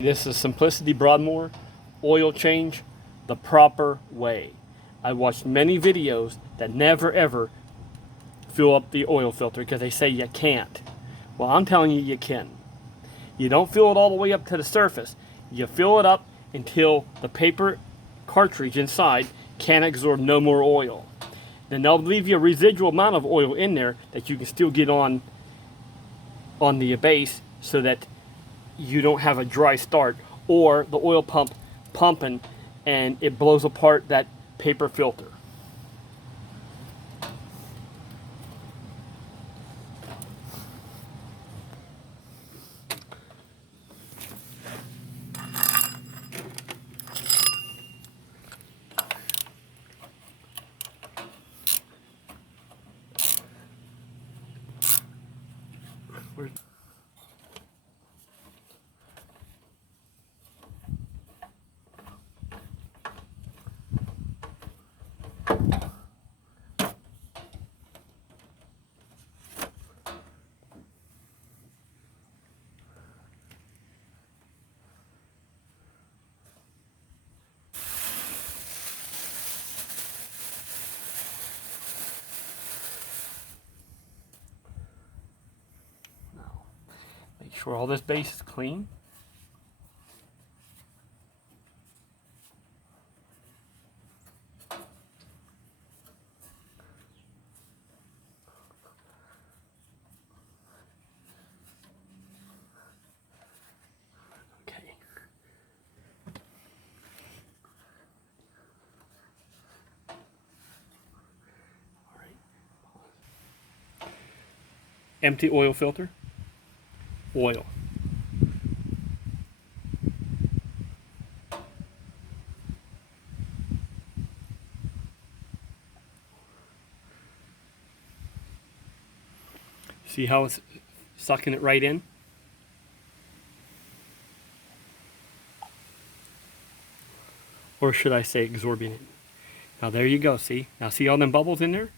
This is Simplicity Broadmoor oil change the proper way. I watched many videos that never ever fill up the oil filter because they say you can't. Well, I'm telling you, you can. You don't fill it all the way up to the surface. You fill it up until the paper cartridge inside can't absorb no more oil. Then they'll leave you a residual amount of oil in there that you can still get on the base so that you don't have a dry start or the oil pump pumping and it blows apart that paper filter. Where's Make sure all this base is clean. Okay. All right. Empty oil filter. Oil. See how it's sucking it right in? Or should I say absorbing it? Now there you go, see? Now see all them bubbles in there?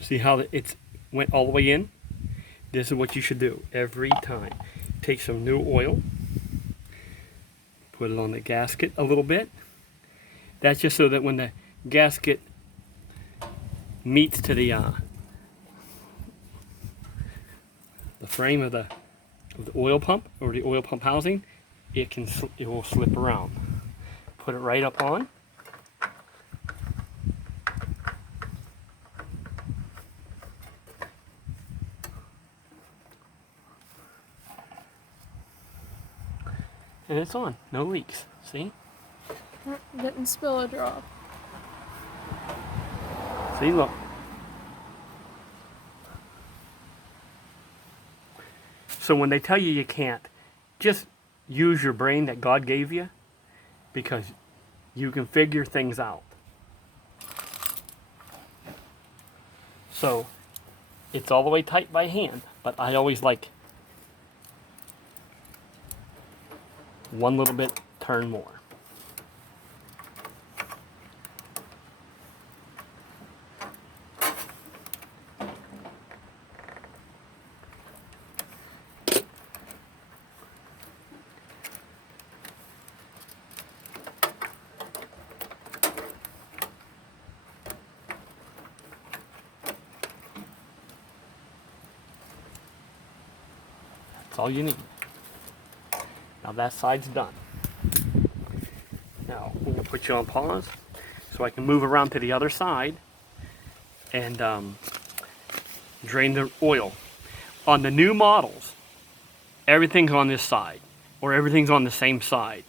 See how it's went all the way in? This is what you should do every time. Take some new oil, put it on the gasket a little bit. That's just so that when the gasket meets to the frame of the oil pump or the oil pump housing, it will slip around. Put it right up on. And it's on, no leaks, see? Didn't spill a drop. See, look. So when they tell you you can't, just use your brain that God gave you because you can figure things out. So it's all the way tight by hand, but I always like one little bit turn more. That's all you need. Now that side's done. Now we'll put you on pause so I can move around to the other side and drain the oil. On the new models, everything's on this side or everything's on the same side.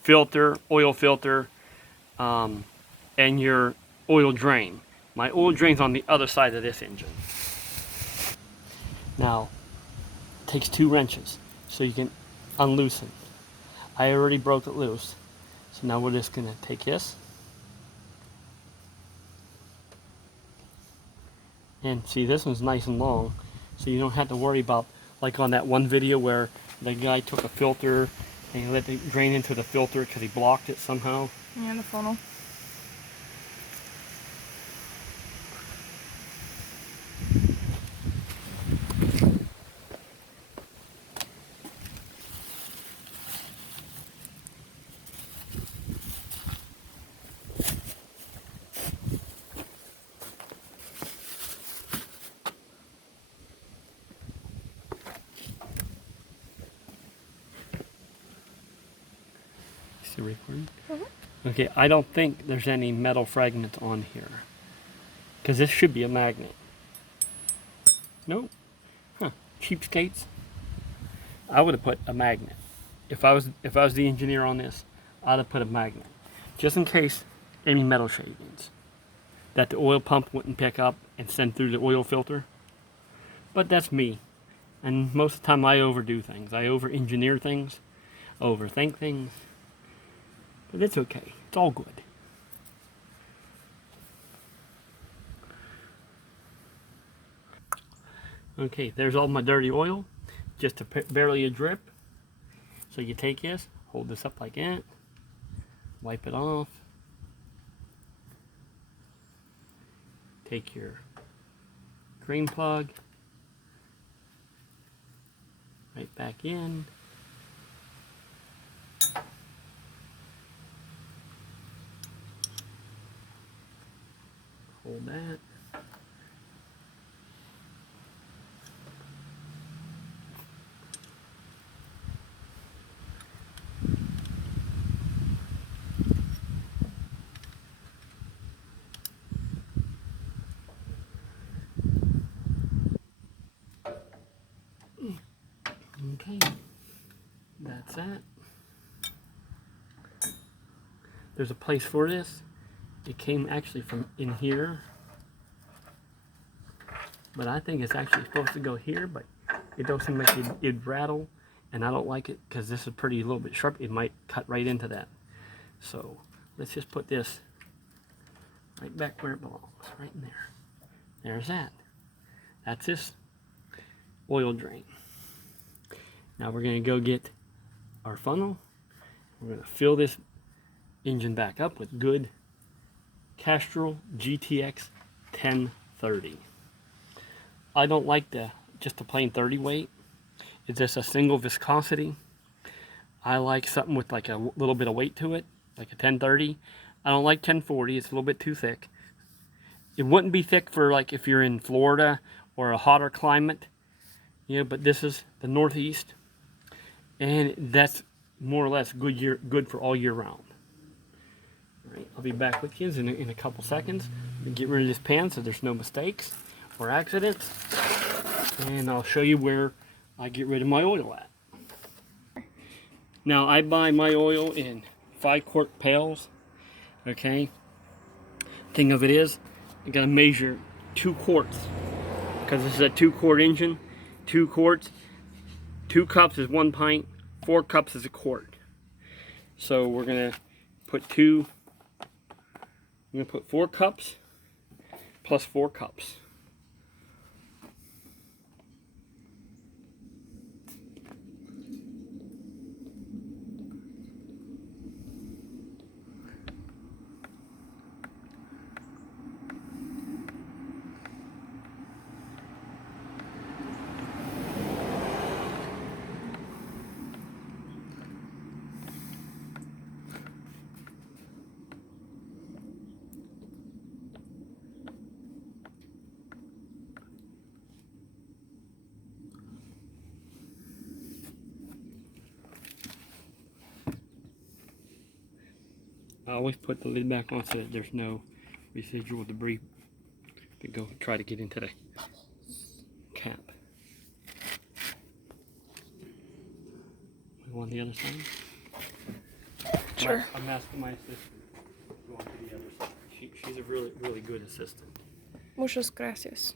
Filter, oil filter, and your oil drain. My oil drain's on the other side of this engine. Now, it takes 2 wrenches so you can unloosen. I already broke it loose. So now we're just going to take this and see, this one's nice and long, so you don't have to worry about, like on that one video where the guy took a filter and he let it drain into the filter because he blocked it somehow. Yeah, the funnel. Still recording? Mm-hmm. Okay, I don't think there's any metal fragments on here. Because this should be a magnet. Nope. Huh. Cheapskates. I would have put a magnet. If I was the engineer on this, I'd have put a magnet. Just in case any metal shavings that the oil pump wouldn't pick up and send through the oil filter. But that's me. And most of the time I overdo things. I over-engineer things, overthink things. But it's okay. It's all good. Okay, there's all my dirty oil. Just barely a drip. So you take this, hold this up like that, wipe it off. Take your green plug, right back in. Hold that. Okay, that's that. There's a place for this. It came actually from in here, but I think it's actually supposed to go here, but it don't seem like it'd rattle, and I don't like it because this is pretty a little bit sharp. It might cut right into that. So let's just put this right back where it belongs, right in there. There's that. That's this oil drain. Now we're going to go get our funnel. We're going to fill this engine back up with good Castrol GTX 1030. I don't like just a plain 30 weight. It's just a single viscosity. I like something with like a little bit of weight to it, like a 1030. I don't like 1040. It's a little bit too thick. It wouldn't be thick for like if you're in Florida or a hotter climate, you know, but this is the Northeast, and that's more or less good for all year round. All right, I'll be back with you in a couple seconds. Get rid of this pan so there's no mistakes or accidents, and I'll show you where I get rid of my oil at. Now I buy my oil in 5-quart pails. Okay. Thing of it is, I gotta measure 2 quarts because this is a 2-quart engine. 2 quarts, 2 cups is 1 pint. 4 cups is a quart. So we're gonna put 4 cups plus 4 cups. I always put the lid back on so that there's no residual debris to go try to get into the cap. We want the other side? Sure. I'm asking my assistant to go on to the other side. She's a really, really good assistant. Muchas gracias.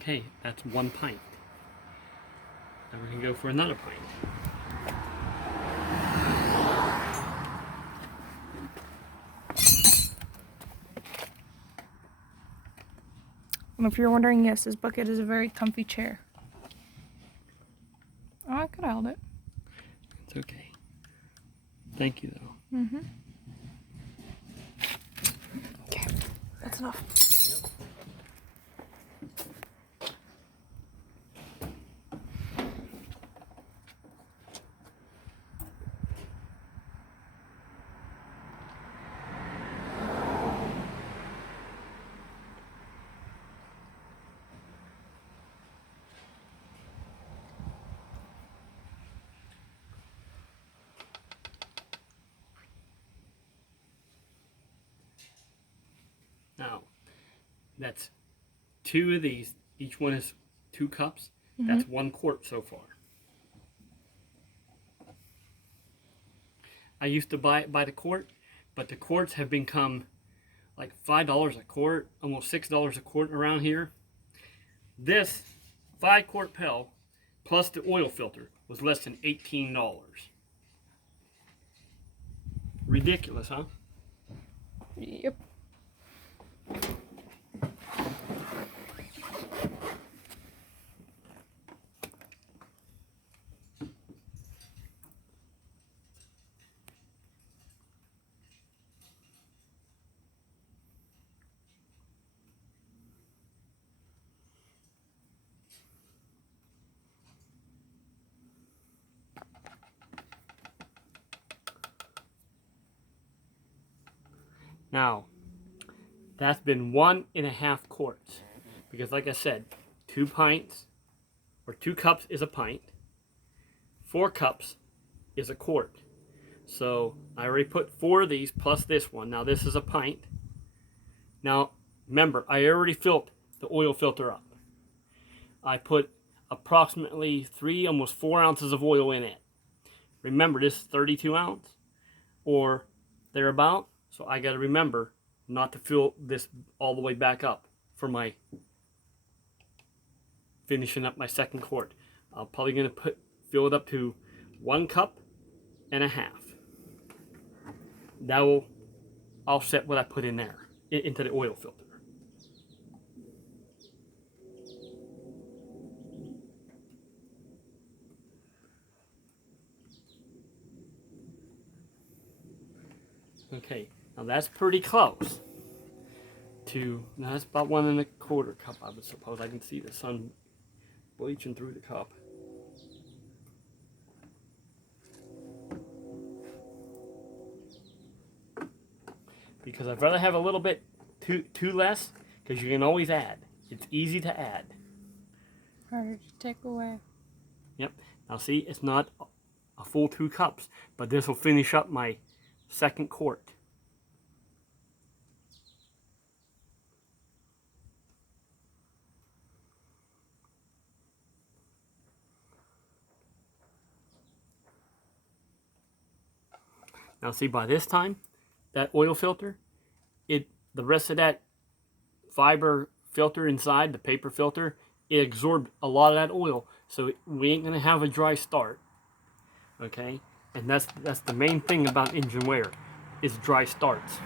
Okay, that's 1 pint. Now we're going to go for another pint. And if you're wondering, yes, this bucket is a very comfy chair. Oh, I could have held it. It's okay. Thank you, though. Mm-hmm. Okay, that's enough. That's 2 of these. Each one is 2 cups. That's 1 quart so far. I used to buy it by the quart, but the quarts have become like $5 a quart, almost $6 a quart around here. This 5-quart pail plus the oil filter was less than $18. Ridiculous, huh? Yep. Now, that's been 1.5 quarts. Because like I said, 2 pints, or 2 cups is a pint. 4 cups is a quart. So I already put 4 of these plus this one. Now this is a pint. Now remember, I already filled the oil filter up. I put approximately 3, almost 4 ounces of oil in it. Remember, this is 32 ounce or thereabout. So I got to remember not to fill this all the way back up for my finishing up my 2nd quart. I'm probably going to fill it up to 1.5 cups. That will offset what I put in there into the oil filter. Okay, now that's pretty close to, now that's about 1.25 cup, I would suppose. I can see the sun bleaching through the cup. Because I'd rather have a little bit too less, because you can always add. It's easy to add. Harder to take away. Yep. Now see, it's not a full 2 cups, but this will finish up my 2nd quart. Now see, by this time, that oil filter, the rest of that fiber filter inside, the paper filter, it absorbed a lot of that oil, so we ain't gonna have a dry start. Okay, and that's the main thing about engine wear, is dry starts.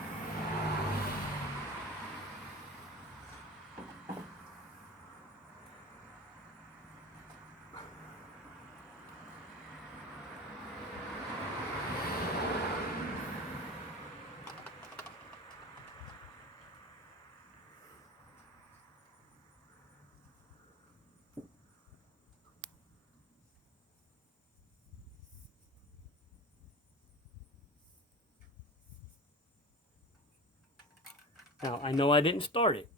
Now, I know I didn't start it,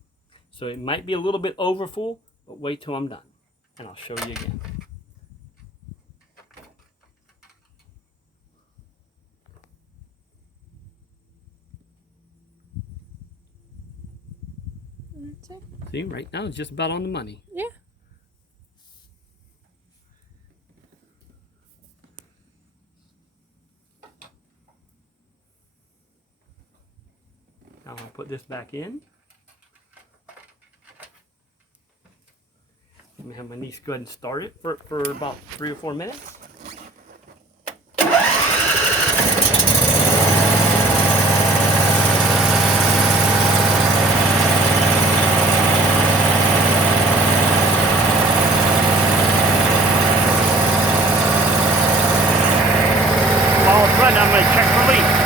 so it might be a little bit over full, but wait till I'm done, and I'll show you again. That's it. See, right now it's just about on the money. Yeah. Now I'll put this back in. I'm gonna have my niece go ahead and start it for about 3 or 4 minutes. While it's running, I'm gonna check for leaks.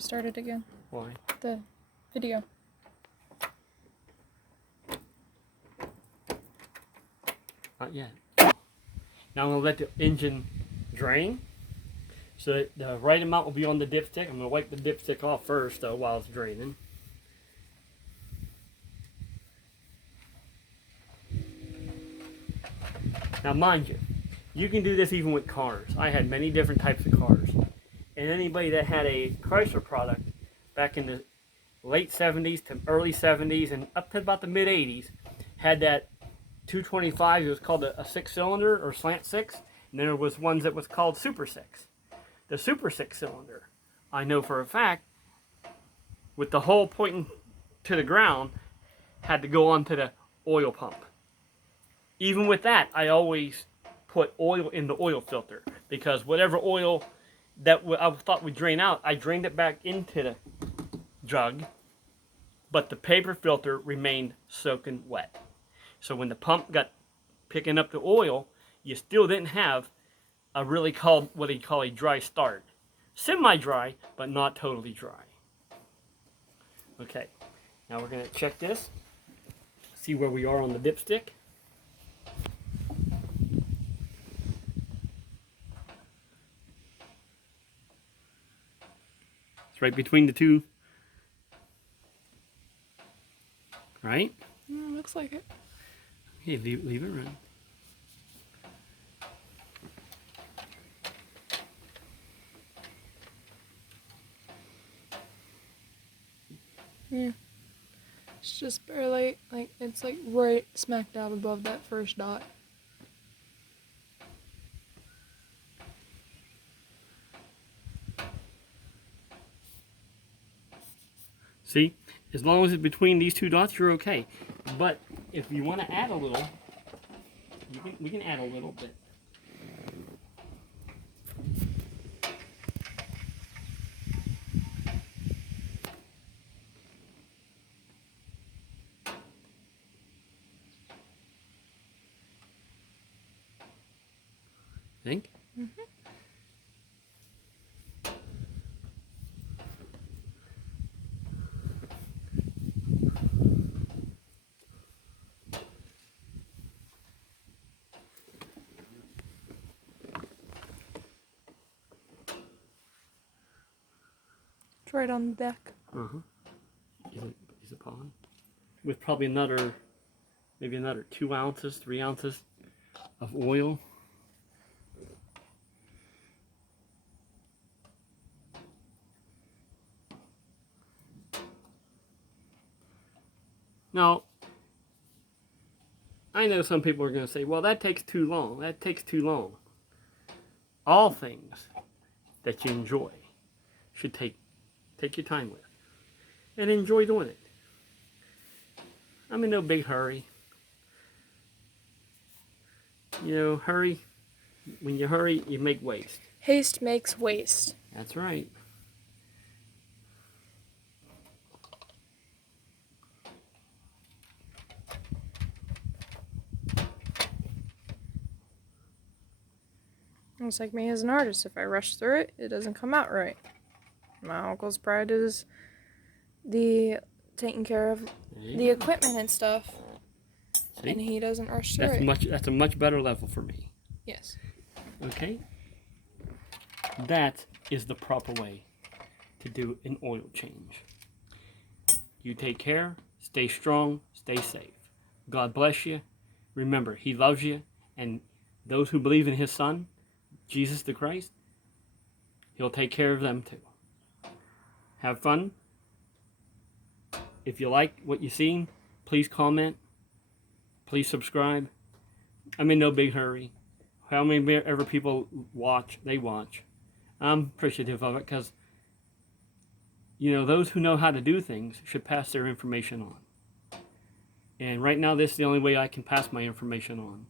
start it again. Why? The video. Not yet. Now I'm going to let the engine drain. So that the right amount will be on the dipstick. I'm going to wipe the dipstick off first, though, while it's draining. Now, mind you, you can do this even with cars. I had many different types of cars. And anybody that had a Chrysler product back in the late 70s to early 70s and up to about the mid 80s had that 225. It was called a 6-cylinder or slant 6. And then there was ones that was called Super 6. The Super 6-cylinder, I know for a fact, with the hole pointing to the ground, had to go onto the oil pump. Even with that, I always put oil in the oil filter because whatever oil that I thought would drain out, I drained it back into the jug, but the paper filter remained soaking wet. So when the pump got picking up the oil, you still didn't have a really called what they call a dry start. Semi-dry, but not totally dry. Okay, now we're going to check this, see where we are on the dipstick. It's right between the two, right? Looks like it. Okay, leave it run. Yeah. It's just barely, it's right smack dab above that first dot. See, as long as it's between these two dots, you're okay. But if you want to add a little, we can add a little bit. Think? Mm-hmm. It's right on the deck. Uh-huh. Is it pond? With probably another, maybe another 2 ounces, 3 ounces of oil. Now, I know some people are going to say, well, that takes too long. That takes too long. All things that you enjoy should take your time with and enjoy doing it. I'm in no big hurry. You know, hurry. When you hurry, you make waste. Haste makes waste. That's right. It's like me as an artist. If I rush through it, it doesn't come out right. My uncle's pride is the taking care of the equipment and stuff. See? And he doesn't rush through it. That's a much better level for me. Yes. Okay? That is the proper way to do an oil change. You take care, stay strong, stay safe. God bless you. Remember, He loves you, and those who believe in His Son, Jesus the Christ, He'll take care of them too. Have fun. If you like what you've seen, please comment. Please subscribe. I'm in no big hurry. How many ever people watch, they watch. I'm appreciative of it because, you know, those who know how to do things should pass their information on. And right now, this is the only way I can pass my information on.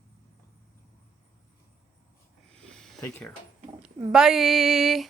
Take care. Bye!